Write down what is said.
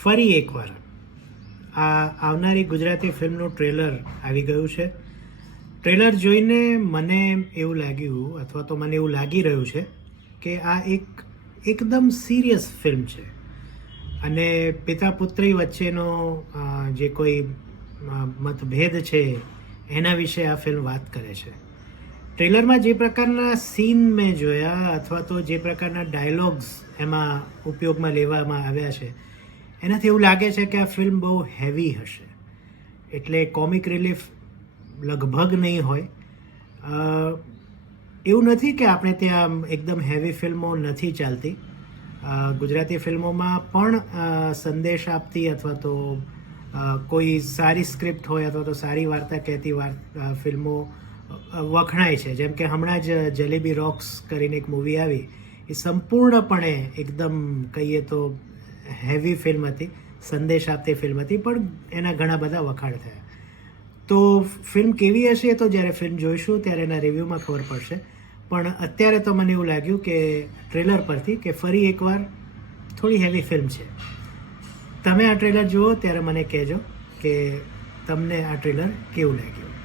ફરી એકવાર આ આવનારી ગુજરાતી ફિલ્મનું ટ્રેલર આવી ગયું છે. ટ્રેલર જોઈને મને એવું લાગ્યું, અથવા તો મને એવું લાગી રહ્યું છે કે આ એકદમ સિરિયસ ફિલ્મ છે અને પિતા પુત્રી વચ્ચેનો જે કોઈ મતભેદ છે એના વિશે આ ફિલ્મ વાત કરે છે. ટ્રેલરમાં જે પ્રકારના સીન મેં જોયા અથવા તો જે પ્રકારના ડાયલોગ્સ એમાં ઉપયોગમાં લેવામાં આવ્યા છે એનાથી એવું લાગે છે કે આ ફિલ્મ બહુ હેવી હશે, એટલે કોમિક રિલીફ લગભગ નહીં હોય. એવું નથી કે આપણે ત્યાં એકદમ હેવી ફિલ્મો નથી ચાલતી. ગુજરાતી ફિલ્મોમાં પણ સંદેશ આપતી અથવા તો કોઈ સારી સ્ક્રિપ્ટ હોય અથવા તો સારી વાર્તા કહેતી ફિલ્મો વખણાય છે. જેમ કે હમણાં જ જલેબી રોક્સ કરીને એક મૂવી આવી, એ સંપૂર્ણપણે એકદમ કહીએ તો હેવી ફિલ્મ હતી, સંદેશ આપતી ફિલ્મ હતી, પણ એના ઘણા બધા વખાણ થયા. તો ફિલ્મ કેવી હશે તો જ્યારે ફિલ્મ જોઈશું ત્યારે એના રિવ્યૂમાં ખબર પડશે. પણ અત્યારે તો મને એવું લાગ્યું કે ટ્રેલર પરથી કે ફરી એકવાર થોડી હેવી ફિલ્મ છે. તમે આ ટ્રેલર જુઓ ત્યારે મને કહેજો કે તમને આ ટ્રેલર કેવું લાગ્યું.